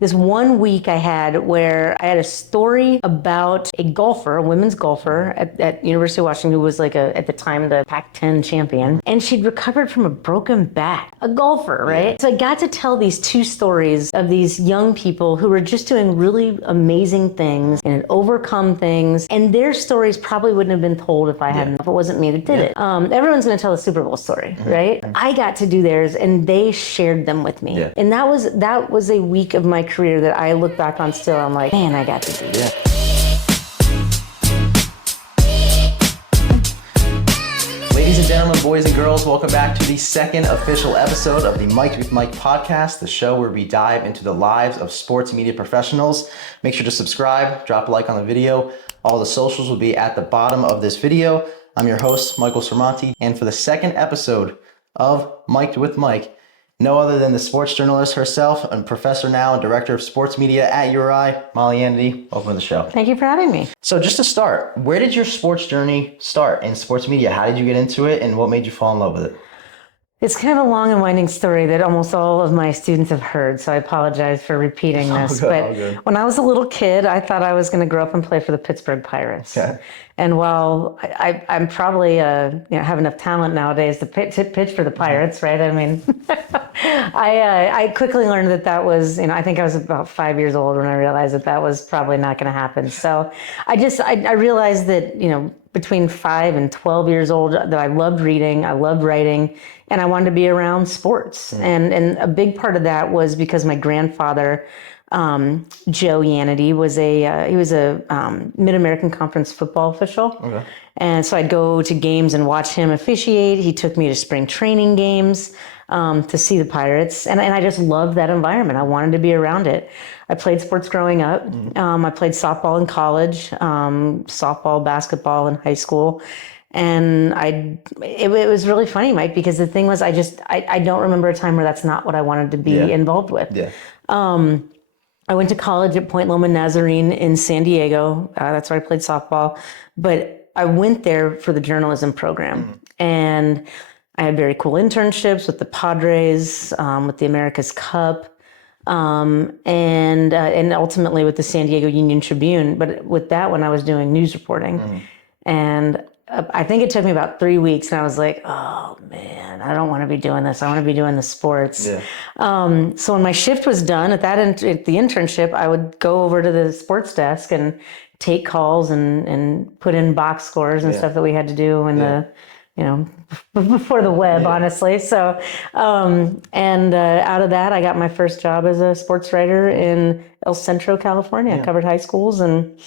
This one week I had where I had a story about a golfer, a women's golfer at University of Washington who was at the time, the Pac-10 champion. And she'd recovered from a broken back. A golfer, right? Yeah. So I got to tell these two stories of these young people who were just doing really amazing things and had overcome things. And their stories probably wouldn't have been told if it wasn't me that did it. Everyone's going to tell a Super Bowl story, right? I got to do theirs and they shared them with me. Yeah. And that was a week of my career that I look back on still. I'm like, man, I got to do that. Ladies and gentlemen, boys and girls, welcome back to the second official episode of the Mike with Mike podcast, the show where we dive into the lives of sports media professionals. Make sure to subscribe, drop a like on the video. All the socials will be at the bottom of this video. I'm your host, Michael Sermonti, and for the second episode of Mike with Mike, no other than the sports journalist herself and professor now and director of sports media at URI, Molly Yanity. Welcome to the show. Thank you for having me. So just to start, where did your sports journey start in sports media? How did you get into it and what made you fall in love with it? It's kind of a long and winding story that almost all of my students have heard, so I apologize for repeating this. But when I was a little kid, I thought I was going to grow up and play for the Pittsburgh Pirates. Okay. And while I'm probably have enough talent nowadays to pitch for the Pirates, right? I mean, I quickly learned that was, I think I was about 5 years old when I realized that was probably not going to happen. So I realized that, between 5 and 12 years old, that I loved reading, I loved writing, and I wanted to be around sports. And a big part of that was because my grandfather, Joe Yanity, was a Mid-American Conference football official. Okay. And so I'd go to games and watch him officiate. He took me to spring training games to see the Pirates. And I just loved that environment. I wanted to be around it. I played sports growing up. I played softball in college, softball, basketball in high school. And it was really funny, Mike, because the thing was, I don't remember a time where that's not what I wanted to be involved with. Yeah. I went to college at Point Loma Nazarene in San Diego. That's where I played softball. But I went there for the journalism program. And I had very cool internships with the Padres, with the America's Cup, and ultimately with the San Diego Union Tribune. But with that one, I was doing news reporting. And I think it took me about 3 weeks, and I was like, oh man, I don't want to be doing this. I want to be doing the sports. Yeah. So when my shift was done at the internship, I would go over to the sports desk and take calls and put in box scores and stuff that we had to do in before the web, honestly. So, out of that, I got my first job as a sports writer in El Centro, California. I covered high schools and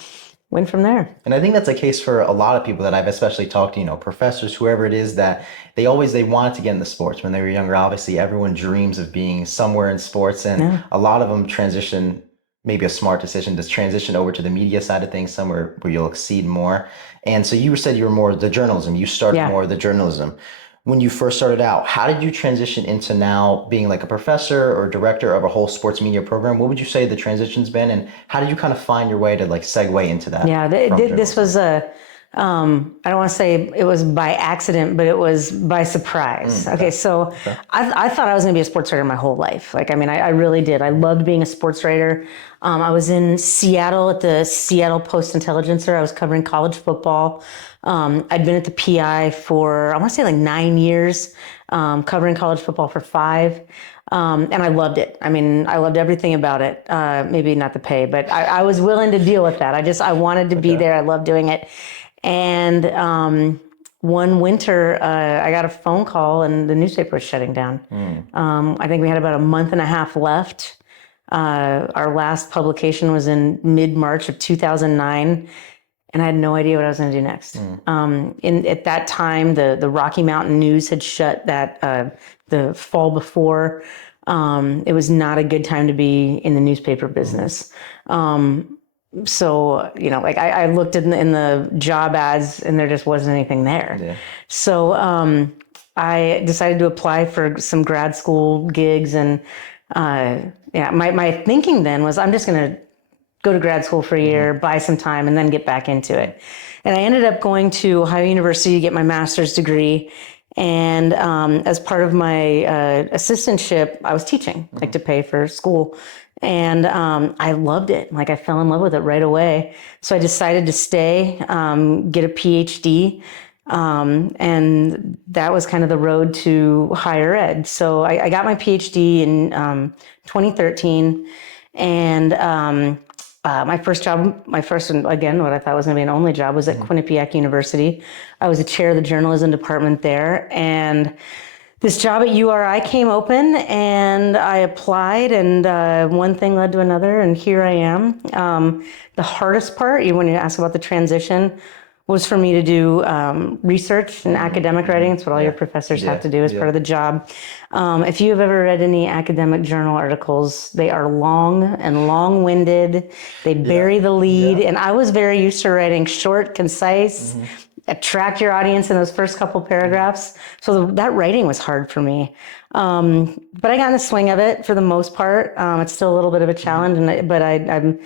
went from there. And I think that's a case for a lot of people that I've especially talked to, professors, whoever it is, that they wanted to get into sports when they were younger. Obviously, everyone dreams of being somewhere in sports, and a lot of them transition, maybe a smart decision to transition over to the media side of things, somewhere where you'll exceed more. And so you said you were more the journalism. You started more the journalism. When you first started out, how did you transition into now being like a professor or director of a whole sports media program? What would you say the transition's been, and how did you kind of find your way to segue into that? Yeah, this was I don't want to say it was by accident, but it was by surprise. Okay, so I thought I was going to be a sports writer my whole life. I really did. I loved being a sports writer. I was in Seattle at the Seattle Post-Intelligencer. I was covering college football. I'd been at the PI for, I want to say 9 years, covering college football for 5. And I loved it. I loved everything about it. Maybe not the pay, but I was willing to deal with that. I wanted to be there. I loved doing it. And one winter, I got a phone call and the newspaper was shutting down. I think we had about a month and a half left. Our last publication was in mid-March of 2009. And I had no idea what I was going to do next. At that time, the Rocky Mountain News had shut the fall before. It was not a good time to be in the newspaper business. So, I looked in the job ads and there just wasn't anything there. Yeah. So I decided to apply for some grad school gigs. And my thinking then was I'm just going to go to grad school for a year, buy some time, and then get back into it. And I ended up going to Ohio University to get my master's degree. And as part of my assistantship, I was teaching, to pay for school. And I loved it. Like I fell in love with it right away. So I decided to stay, get a PhD. And that was kind of the road to higher ed. So I got my PhD in 2013. And my first job, and again, what I thought was going to be an only job, was at Quinnipiac University. I was a chair of the journalism department there. And this job at URI came open and I applied, and one thing led to another, and here I am. The hardest part, when you ask about the transition, was for me to do research and academic writing. It's what all your professors have to do as part of the job. If you have ever read any academic journal articles, they are long and long-winded. They bury the lead, and I was very used to writing short, concise, attract your audience in those first couple paragraphs. So that writing was hard for me. But I got in the swing of it for the most part. It's still a little bit of a challenge, but I'm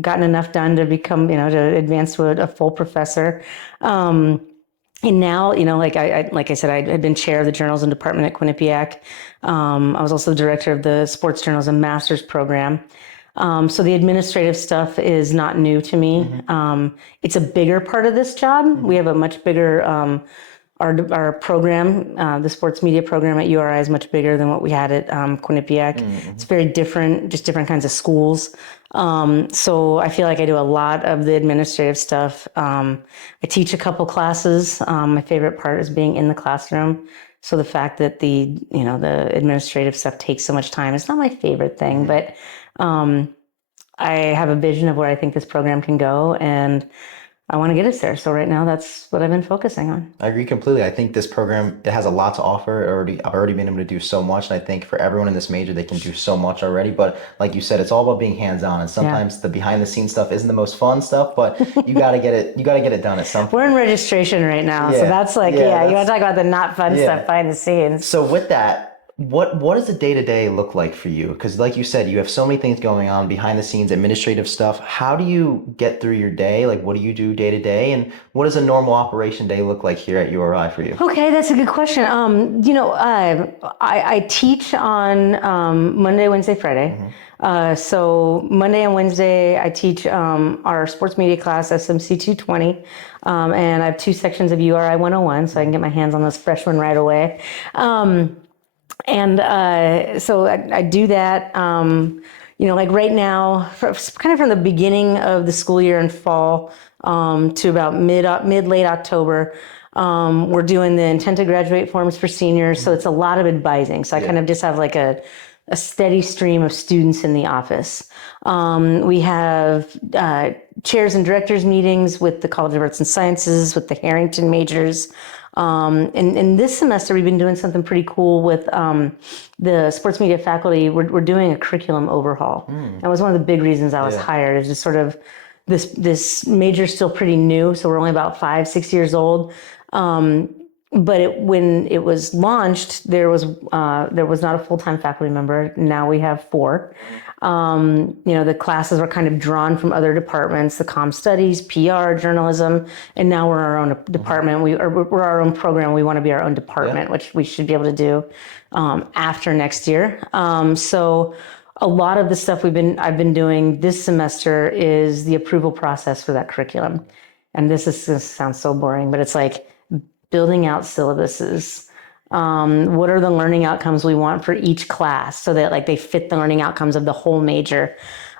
gotten enough done to become, to advance to a full professor. And now, like I said, I had been chair of the journalism department at Quinnipiac. I was also the director of the sports journalism master's program. So the administrative stuff is not new to me. It's a bigger part of this job. We have a much bigger, our program, the sports media program at URI is much bigger than what we had at Quinnipiac. It's very different, just different kinds of schools. So I feel like I do a lot of the administrative stuff. I teach a couple classes. My favorite part is being in the classroom. So the fact that the administrative stuff takes so much time, it's not my favorite thing, but I have a vision of where I think this program can go, and I want to get us there. So right now, that's what I've been focusing on. I agree completely. I think this program, it has a lot to offer. I've already been able to do so much. And I think for everyone in this major, they can do so much already. But like you said, it's all about being hands-on. And sometimes the behind the scenes stuff isn't the most fun stuff, but you got to get it done at some point. We're in registration right now. So that's like, you want to talk about the not fun stuff behind the scenes. So with that, what does the day-to-day look like for you? Because like you said, you have so many things going on behind the scenes, administrative stuff. How do you get through your day? Like, what do you do day to day? And what does a normal operation day look like here at URI for you? Okay, that's a good question. I teach on Monday, Wednesday, Friday. So Monday and Wednesday, I teach our sports media class, SMC 220. And I have 2 sections of URI 101, so I can get my hands on those freshmen right away. So I do that, like right now, kind of from the beginning of the school year in fall to about late October, we're doing the intent to graduate forms for seniors. So it's a lot of advising. So I kind of just have like a steady stream of students in the office. We have chairs and directors meetings with the College of Arts and Sciences, with the Harrington majors. And this semester, we've been doing something pretty cool with the sports media faculty. We're doing a curriculum overhaul. That was one of the big reasons I was hired, is just sort of this major is still pretty new. So we're only about 5-6 years old. But when it was launched, there was not a full-time faculty member. Now we have 4. The classes were kind of drawn from other departments, the comm studies, PR, journalism, and now we're our own department. We're our own program. We want to be our own department, which we should be able to do after next year. So a lot of the stuff I've been doing this semester is the approval process for that curriculum. And this sounds so boring, but it's like building out syllabuses. What are the learning outcomes we want for each class so that like they fit the learning outcomes of the whole major?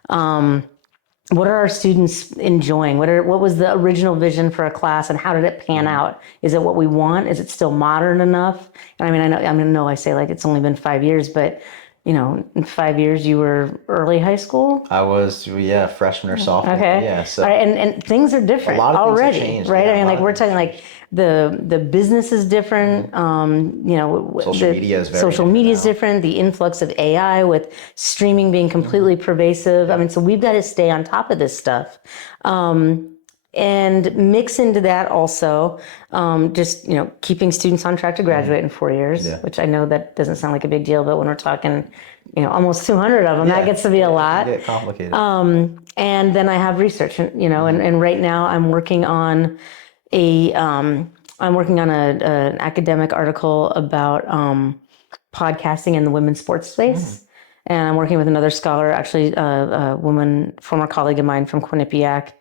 What are our students enjoying? What was the original vision for a class, and how did it pan out? Is it what we want? Is it still modern enough? And I know I say like it's only been 5 years, but in 5 years you were early high school. I was, freshman or sophomore. Okay. Yeah. So all right, and things are different already, changed, right? Yeah, we're talking like the business is different. Social media is very social media is now. different. The influx of AI with streaming being completely pervasive. So we've got to stay on top of this stuff. And mix into that also, just keeping students on track to graduate in 4 years, which I know that doesn't sound like a big deal, but when we're talking, almost 200 of them, that gets to be a lot. It can get complicated. And then I have research, and right now I'm working on an academic article about podcasting in the women's sports space. and I'm working with another scholar, actually a woman, former colleague of mine from Quinnipiac.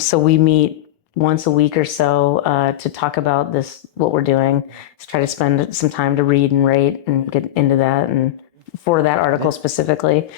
So we meet once a week or so to talk about what we're doing. To try to spend some time to read and rate and get into that, and for that article specifically.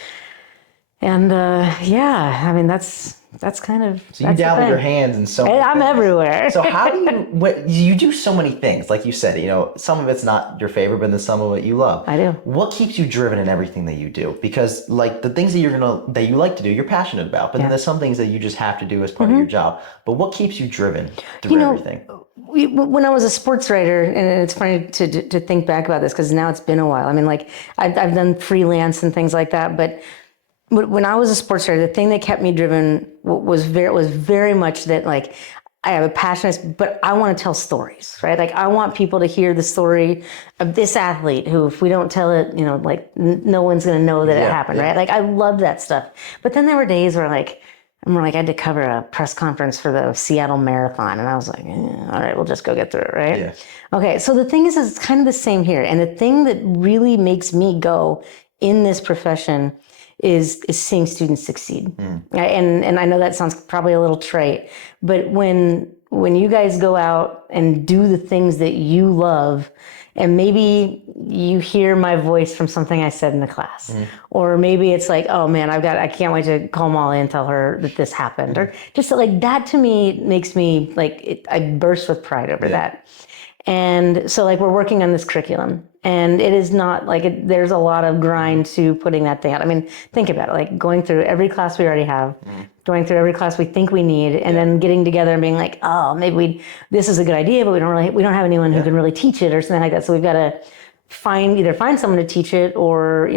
And I mean that's kind of so you dabble your hands in so many I'm things. everywhere. So how do you do so many things, like you said, some of it's not your favorite, but then some of it you love. I do. What keeps you driven in everything that you do? Because like the things that you like to do, you're passionate about, but then there's some things that you just have to do as part of your job. But what keeps you driven through everything? When I was a sports writer, and it's funny to think back about this because now it's been a while. I mean, like I've done freelance and things like that, but when I was a sports writer, the thing that kept me driven was very much that, like, I have a passion, but I want to tell stories, right? Like I want people to hear the story of this athlete who, if we don't tell it, like no one's going to know that it happened, right? Like I love that stuff. But then there were days where I had to cover a press conference for the Seattle Marathon, and I was like, all right, we'll just go get through it, right? Yeah. Okay, so the thing is, it's kind of the same here. And the thing that really makes me go in this profession is seeing students succeed. And I know that sounds probably a little trite, but when you guys go out and do the things that you love, and maybe you hear my voice from something I said in the class, or maybe it's like, oh man, I can't wait to call Molly and tell her that this happened, or just like that, to me makes me like, I burst with pride over that. And so like we're working on this curriculum, and it is not like there's a lot of grind to putting that thing out. I mean, think about it, like going through every class we already have, going through every class we think we need, and then getting together and being like, oh, maybe this is a good idea, but we don't have anyone who can really teach it or something like that. So we've got to either find someone to teach it, or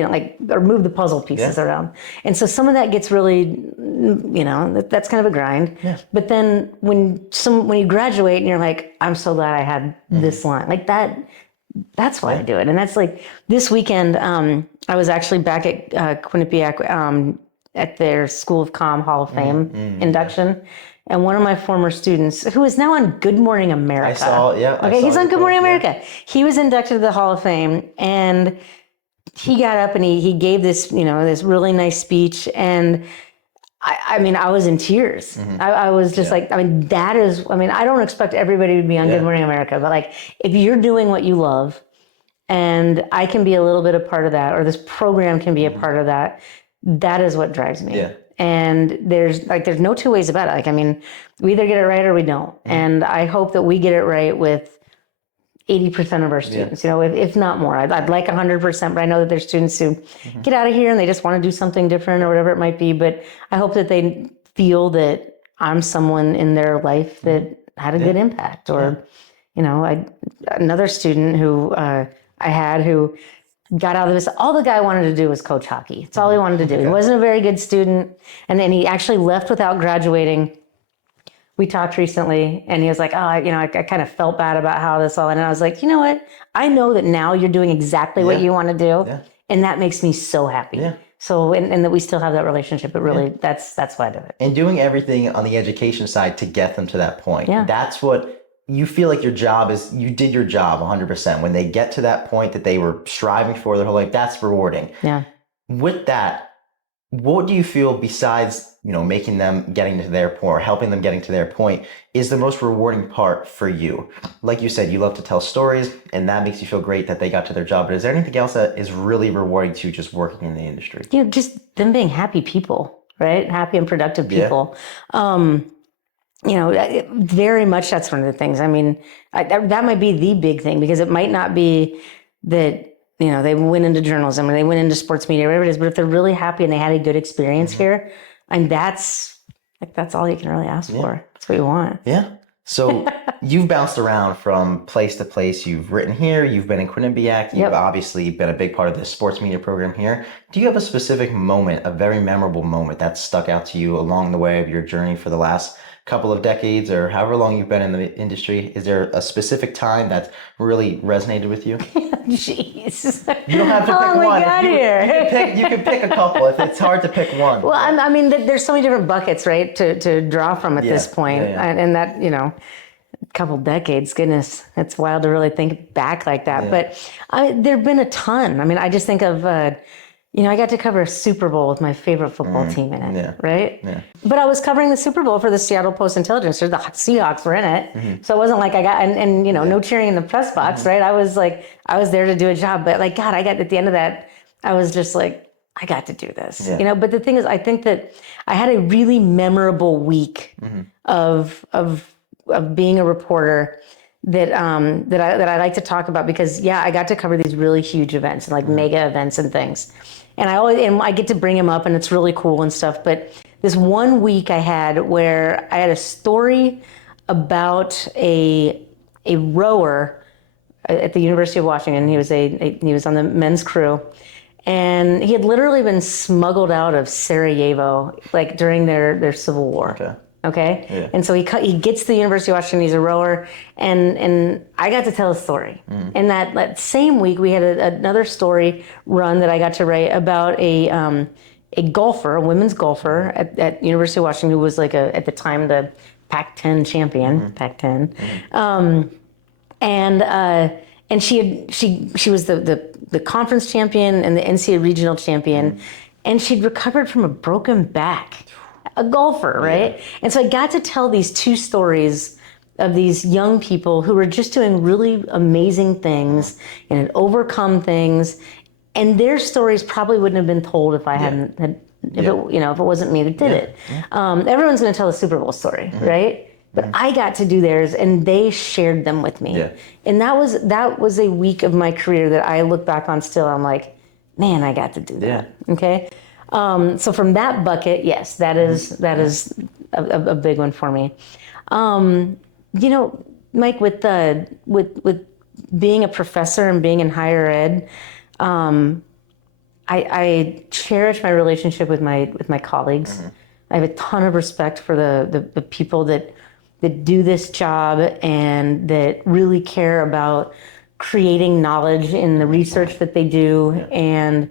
or move the puzzle pieces around. And so some of that gets really, that's kind of a grind. But then when you graduate and you're like, I'm so glad I had this line, like that's why I do it. And that's like this weekend, I was actually back at Quinnipiac at their School of Comm Hall of Fame induction. And one of my former students, who is now on Good Morning America. I saw, he's on Good Morning America. He was inducted to the Hall of Fame, and he got up and he gave this, this really nice speech. And I mean, I was in tears. I was just like, I don't expect everybody to be on Good Morning America, but like, if you're doing what you love, and I can be a little bit a part of that, or this program can be a part of that, that is what drives me. And there's no two ways about it. Like, I mean, we either get it right or we don't. And I hope that we get it right with 80% of our students, if not more. I'd like 100%, but I know that there's students who get out of here and they just want to do something different or whatever it might be. But I hope that they feel that I'm someone in their life that had a good impact. Or, another student who I had who got out of this, all the guy wanted to do was coach hockey. That's all he wanted to do. He wasn't a very good student. And then he actually left without graduating. We talked recently, and he was like, I kind of felt bad about how this all ended. And I was like, you know what? I know that now you're doing exactly what you want to do. And that makes me so happy. So, and that we still have that relationship, but really that's why I do it. And doing everything on the education side to get them to that point. That's what you feel like your job is. You did your job 100%. When they get to that point that they were striving for their whole life, that's rewarding. With that, what do you feel, besides making them getting to their point, or helping them getting to their point, is the most rewarding part for you? Like you said, you love to tell stories, and that makes you feel great that they got to their job. But is there anything else that is really rewarding to you just working in the industry? Just them being happy people, right? Happy and productive people. Very much that's one of the things. I mean, that might be the big thing, because it might not be that they went into journalism or they went into sports media, whatever it is. But if they're really happy and they had a good experience here, and that's all you can really ask for. That's what you want. So you've bounced around from place to place. You've written here. You've been in Quinnipiac. You've obviously been a big part of the sports media program here. Do you have a specific moment, a very memorable moment that stuck out to you along the way of your journey for the last couple of decades, or however long you've been in the industry? Is there a specific time that's really resonated with you? Jeez. You don't have to pick one. You can pick a couple. It's hard to pick one. Well, I mean, there's so many different buckets, right, to draw from at this point. And that, a couple decades, goodness, it's wild to really think back like that. But there've been a ton. I mean, I just think of, I got to cover a Super Bowl with my favorite football team in it, right? Yeah. But I was covering the Super Bowl for the Seattle Post-Intelligencer. The Seahawks were in it. So it wasn't like I got, no cheering in the press box, right? I was there to do a job. But like, God, at the end of that, I was just like, I got to do this, But the thing is, I think that I had a really memorable week of being a reporter that I like to talk about because I got to cover these really huge events and like mega events and things, and I get to bring them up and it's really cool and stuff. But this one week I had where I had a story about a rower at the University of Washington. He was on the men's crew, and he had literally been smuggled out of Sarajevo like during their civil war. Okay. Yeah. And so he gets to the University of Washington. He's a rower, and I got to tell a story. And that same week, we had another story run that I got to write about a golfer, a women's golfer at University of Washington, who was like at the time the Pac-10 champion, Pac-10, and she was the conference champion and the NCAA regional champion, and she'd recovered from a broken back. A golfer, right? Yeah. And so I got to tell these two stories of these young people who were just doing really amazing things and had overcome things. And their stories probably wouldn't have been told if I hadn't if it wasn't me that did it. Everyone's going to tell a Super Bowl story, right? But I got to do theirs, and they shared them with me. Yeah. And that was a week of my career that I look back on still. I'm like, man, I got to do that. Yeah. Okay. So from that bucket, yes, that is a big one for me. Mike, with being a professor and being in higher ed, I cherish my relationship with my colleagues. I have a ton of respect for the people that do this job and that really care about creating knowledge in the research that they do and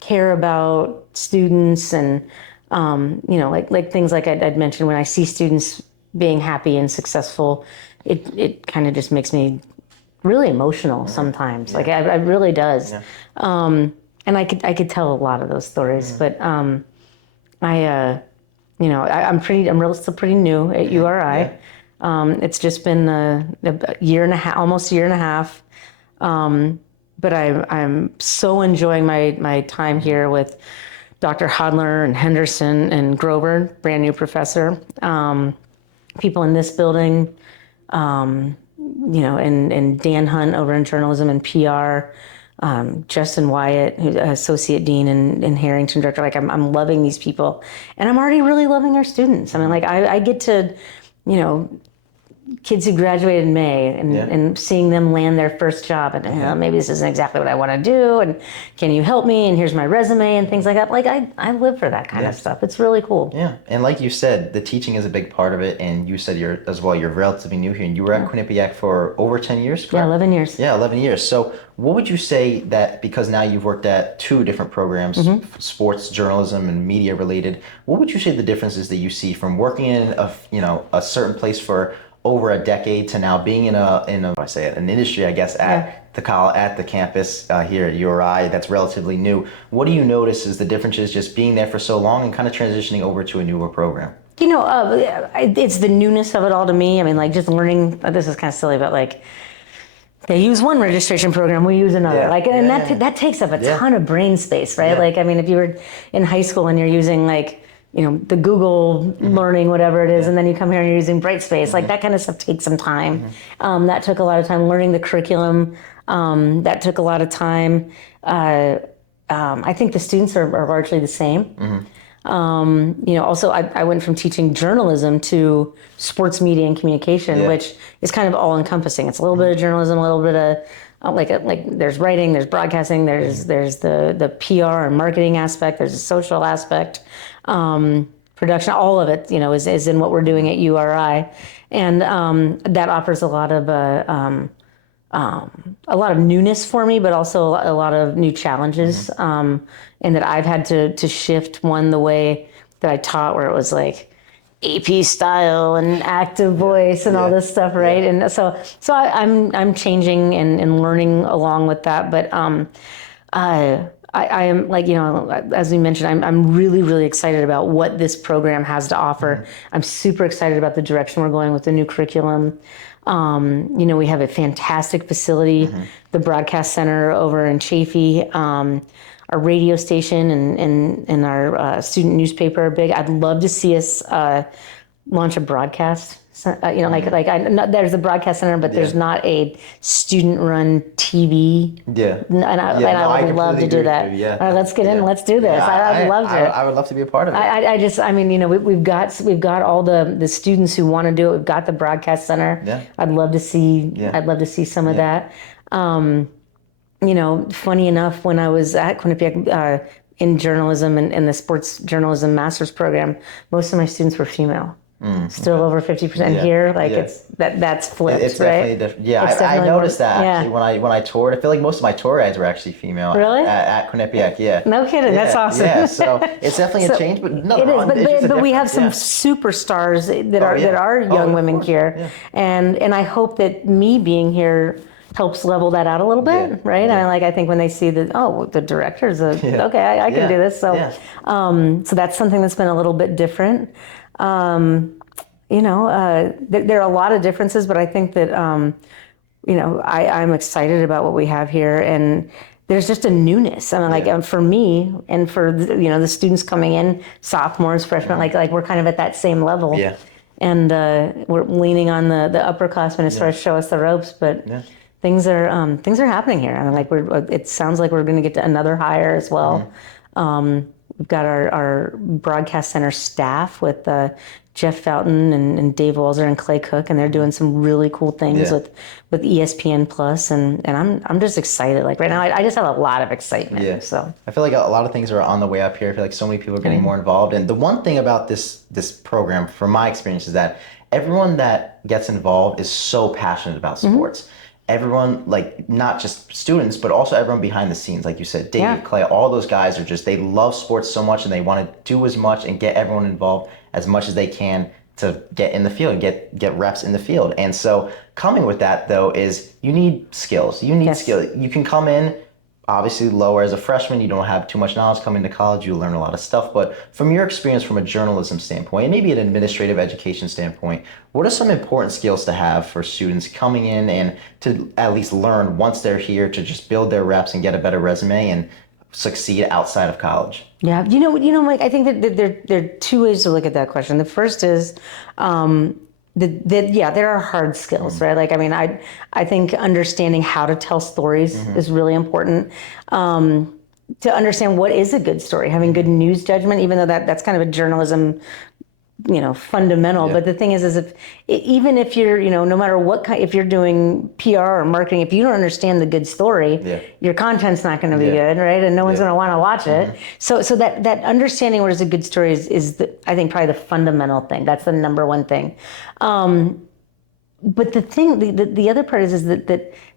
care about students and, like things like I'd mentioned, when I see students being happy and successful, it kind of just makes me really emotional sometimes. Like it really does. Yeah. And I could tell a lot of those stories, but I'm still pretty new at URI. It's just been a year and a half, almost a year and a half. But I'm so enjoying my time here with Dr. Hodler and Henderson and Grover, brand new professor. People in this building, and Dan Hunt over in journalism and PR, Justin Wyatt, who's associate dean and Harrington director. Like I'm loving these people, and I'm already really loving our students. I mean, like I get to, kids who graduated in May and seeing them land their first job and maybe this isn't exactly what I want to do and can you help me and here's my resume and things like that. Like I live for that kind of stuff. It's really cool. Yeah. And like you said, the teaching is a big part of it, and you said you're relatively new here, and you were at Quinnipiac for over 10 years, correct? Yeah, 11 years. Yeah, 11 years. So what would you say that, because now you've worked at two different programs, sports journalism and media related, what would you say the differences that you see from working in a certain place for over a decade to now being in an industry, I guess, at the campus here at URI that's relatively new? What do you notice is the differences just being there for so long and kind of transitioning over to a newer program? It's the newness of it all to me. I mean, like just learning, this is kind of silly, but like they use one registration program, we use another. That takes up a ton of brain space, right? Yeah. Like, I mean, if you were in high school and you're using like, the Google learning, whatever it is, and then you come here and you're using Brightspace, like that kind of stuff takes some time. That took a lot of time. Learning the curriculum, that took a lot of time. I think the students are largely the same. Also I went from teaching journalism to sports media and communication, which is kind of all encompassing. It's a little bit of journalism, a little bit of like there's writing, there's broadcasting, there's the PR and marketing aspect, there's a social aspect, production, all of it, is in what we're doing at URI. And that offers a lot of newness for me, but also a lot of new challenges. And that I've had to shift the way that I taught, where it was like AP style and active voice and all this stuff, right? And so I'm changing and learning along with that. But I am like, as we mentioned, I'm really, really excited about what this program has to offer. I'm super excited about the direction we're going with the new curriculum. We have a fantastic facility, the broadcast center over in Chaffee, our radio station and our student newspaper are big. I'd love to see us launch a broadcast. There's a broadcast center, but there's not a student-run TV. Yeah. And I would love to do that. Yeah. All right, let's get in. Let's do this. I'd love to. I would love to be a part of it. We've got all the students who want to do it. We've got the broadcast center. Yeah. I'd love to see. I'd love to see some of that. Funny enough, when I was at Quinnipiac in journalism and the sports journalism master's program, most of my students were female. Still over 50% here. That's flipped. It's definitely right? different. Yeah, I noticed that actually when I toured. I feel like most of my tour guides were actually female. Really? At Quinnipiac, yeah. No kidding. That's awesome. Yeah, so it's definitely a change, but no, it is. But we have some superstars that are young women here, and I hope that me being here helps level that out a little bit, right? Yeah. And I think when they see that, the director's okay, I can do this. So, so that's something that's been a little bit different. There are a lot of differences, but I think that, I'm excited about what we have here, and there's just a newness. I mean, for me and for the students coming in, sophomores, freshmen, like we're kind of at that same level. Yeah. And we're leaning on the upperclassmen as far as show us the ropes, but things are happening here. I mean, it sounds like we're going to get to another hire as well. We've got our broadcast center staff with Jeff Fountain and Dave Walzer and Clay Cook, and they're doing some really cool things with ESPN Plus, and I'm just excited. Like right now, I just have a lot of excitement. Yeah. So I feel like a lot of things are on the way up here. I feel like so many people are getting more involved, and the one thing about this program, from my experience, is that everyone that gets involved is so passionate about sports. Everyone, like not just students, but also everyone behind the scenes. Like you said, Dave, Clay, all those guys they love sports so much, and they want to do as much and get everyone involved as much as they can to get in the field, get reps in the field. And so coming with that, though, is you need skills. You need skill. You can come in, obviously lower as a freshman, you don't have too much knowledge. Coming to college, you learn a lot of stuff. But from your experience from a journalism standpoint, and maybe an administrative education standpoint, what are some important skills to have for students coming in and to at least learn once they're here to just build their reps and get a better resume and succeed outside of college? Yeah, Mike, I think that there are two ways to look at that question. The first is there are hard skills, right? Like, I mean, I think understanding how to tell stories is really important. To understand what is a good story, having good news judgment, even though that's kind of a journalism, fundamental. But the thing is even if you're, no matter what kind, if you're doing PR or marketing, if you don't understand the good story, your content's not going to be good, right? And no one's going to want to watch it. So that understanding what is a good story is I think probably the fundamental thing. That's the number one thing. But the thing, the other part is that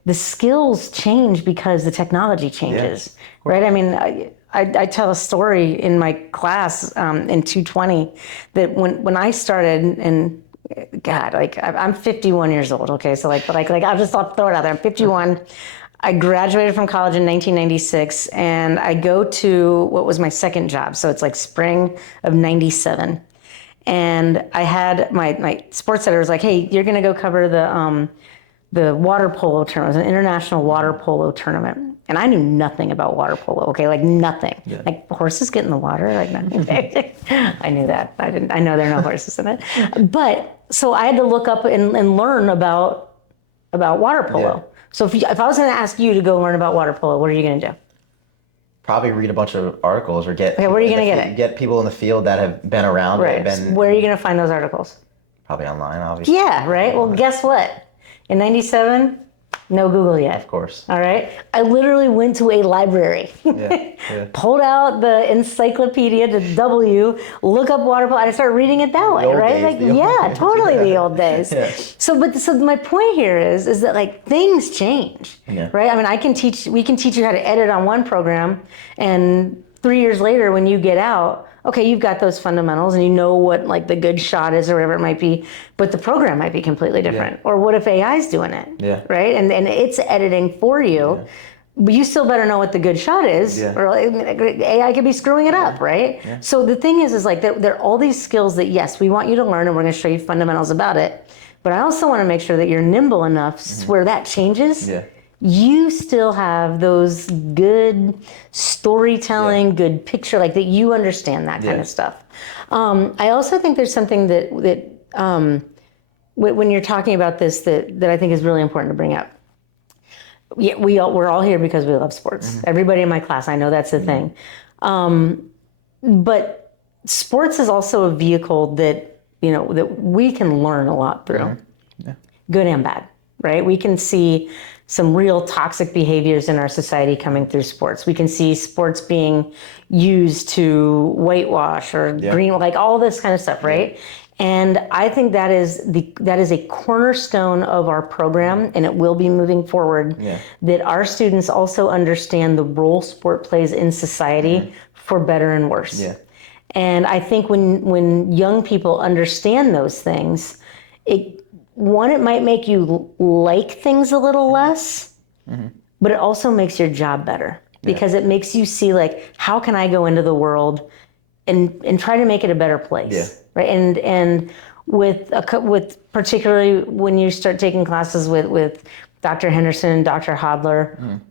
the skills change because the technology changes, right? I mean, I tell a story in my class in 220 that when I started, and God, I'm 51 years old. Okay, so I'll throw it out there. I'm 51. I graduated from college in 1996, and I go to what was my second job. So it's like spring of '97. And I had my sports editor was like, "Hey, you're going to go cover the water polo tournament. It was an international water polo tournament." And I knew nothing about water polo. Okay, like nothing. Yeah. Like horses get in the water. Like nothing. I knew that. I know there are no horses in it. But so I had to look up and learn about water polo. Yeah. So if I was going to ask you to go learn about water polo, what are you going to do? Probably read a bunch of articles or get. Okay, where are you going to get it? Get people in the field that have been around. Right. Where are you going to find those articles? Probably online, obviously. Yeah. Right. Well, guess what? In '97, no Google yet. Of course. All right. I literally went to a library, pulled out the encyclopedia to look up water polo. I started reading it that way, right? Totally the old days. Yeah. So my point here is that like things change, right? I mean, we can teach you how to edit on one program, and 3 years later when you get out, okay, you've got those fundamentals and you know what like the good shot is or whatever it might be, but the program might be completely different. Or what if AI is doing it, right? And it's editing for you. but you still better know what the good shot is, or AI could be screwing it up, right? Yeah. So the thing is like there are all these skills that, yes, we want you to learn, and we're going to show you fundamentals about it. But I also want to make sure that you're nimble enough where that changes. Yeah. You still have those good storytelling, good picture, like that you understand that kind of stuff. I also think there's something that when you're talking about this that I think is really important to bring up. Yeah, we're all here because we love sports. Everybody in my class, I know that's the thing. But sports is also a vehicle that, that we can learn a lot through, good and bad, right? We can see some real toxic behaviors in our society coming through sports. We can see sports being used to whitewash or green, like all this kind of stuff, right? And I think that is a cornerstone of our program, and it will be moving forward, that our students also understand the role sport plays in society for better and worse. Yeah. And I think when young people understand those things, it might make you like things a little less, but it also makes your job better, because it makes you see, like, how can I go into the world and try to make it a better place, right? And with particularly when you start taking classes with Dr. Henderson and Dr. Hodler,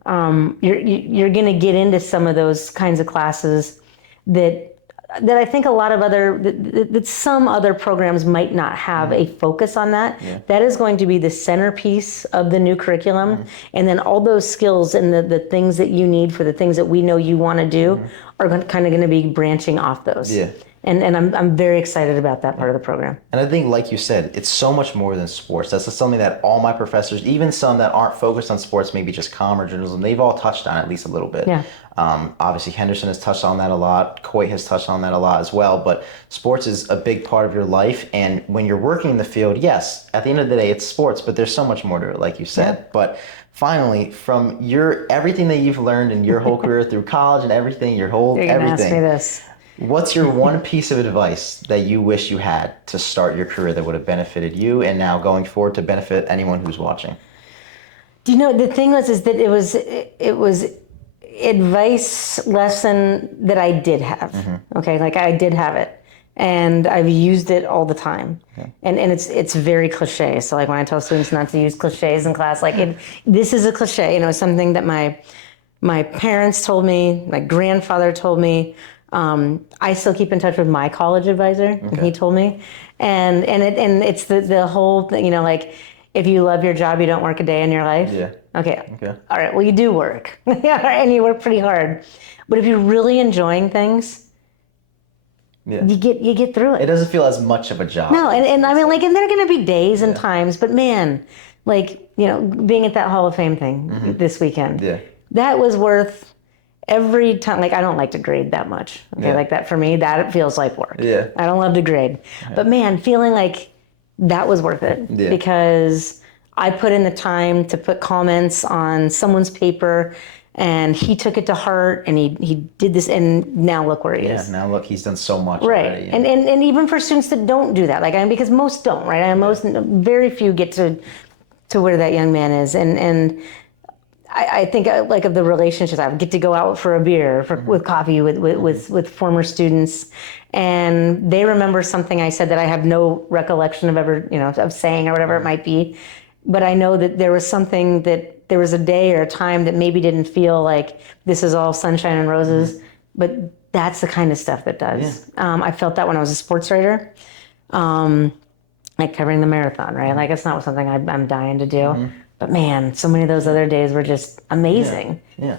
you're going to get into some of those kinds of classes that I think a lot of that some other programs might not have a focus on that. Yeah. That is going to be the centerpiece of the new curriculum. And then all those skills and the things that you need for the things that we know you want to do are kind of going to be branching off those. Yeah. And I'm very excited about that part of the program. And I think, like you said, it's so much more than sports. That's something that all my professors, even some that aren't focused on sports, maybe just comm or journalism, they've all touched on at least a little bit. Yeah. Obviously, Henderson has touched on that a lot. Coit has touched on that a lot as well. But sports is a big part of your life. And when you're working in the field, yes, at the end of the day, it's sports, but there's so much more to it, like you said. Yeah. But finally, from everything that you've learned in your whole career through college and everything, You're gonna ask me this. What's your one piece of advice that you wish you had to start your career that would have benefited you, and now going forward to benefit anyone who's watching? Do you know, the thing is that it was advice lesson that I did have. Okay, like I did have it, and I've used it all the time. Okay. And it's very cliche. So like when I tell students not to use cliches in class, like this is a cliche. Something that my parents told me, my grandfather told me. I still keep in touch with my college advisor, and he told me, and it's the whole thing, like, if you love your job, you don't work a day in your life. Yeah. Okay. All right. Well, you do work, and you work pretty hard, but if you're really enjoying things, you get through it. It doesn't feel as much of a job. No, and I mean, like, and there are going to be days and times, but man, like, being at that Hall of Fame thing this weekend, that was worth every time. Like, I don't like to grade that much. Okay, like that for me, that feels like work. Yeah, I don't love to grade, but man, feeling like that was worth it because I put in the time to put comments on someone's paper, and he took it to heart, and he did this, and now look where he is. Yeah, now look, he's done so much. Right, already, and even for students that don't do that, like because most don't, right? Very few get to where that young man is, and I think like of the relationships, I get to go out for a beer, with coffee with former students, and they remember something I said that I have no recollection of ever, of saying or whatever it might be. But I know that there was something that there was a day or a time that maybe didn't feel like this is all sunshine and roses, but that's the kind of stuff that does. Yeah. I felt that when I was a sports writer, like covering the marathon, right? Like it's not something I'm dying to do. But man, so many of those other days were just amazing. Yeah.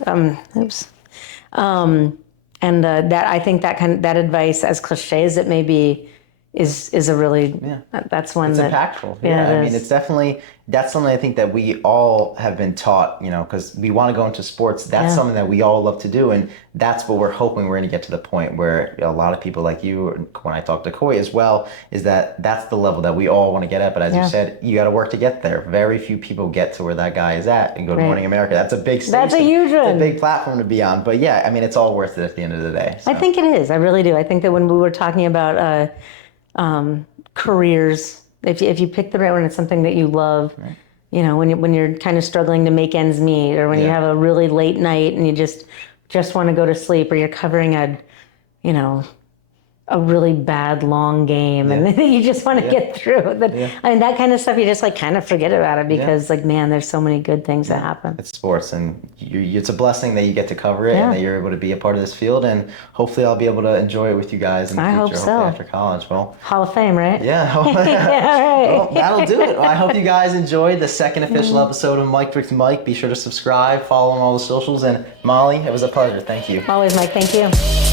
And that I think that advice, as cliche as it may be, is a really that's one it's impactful. Yeah, I mean, it's definitely that's something I think that we all have been taught. Because we want to go into sports. That's something that we all love to do, and that's what we're hoping we're going to get to the point where a lot of people like you, when I talk to Coy as well, is that's the level that we all want to get at. But as you said, you got to work to get there. Very few people get to where that guy is at and go to Morning America. That's a big stage. That's a huge one. It's a big platform to be on. But yeah, I mean, it's all worth it at the end of the day. So. I think it is. I really do. I think that when we were talking about careers, if you pick the right one, it's something that you love. Right. you know, when you're kind of struggling to make ends meet, or when you have a really late night and you just want to go to sleep, or you're covering you know, a really bad long game and you just want to get through that. I mean, that kind of stuff, you just like kind of forget about it because like, man, there's so many good things that happen. It's sports, and it's a blessing that you get to cover it and that you're able to be a part of this field, and hopefully I'll be able to enjoy it with you guys in the future. I hope so. Hopefully after college. Well, Hall of Fame, right? Yeah. All right. Well, that'll do it. Well, I hope you guys enjoyed the second official episode of Mike Bricks Mike. Be sure to subscribe, follow on all the socials, and Molly, it was a pleasure. Thank you. Always, Mike. Thank you.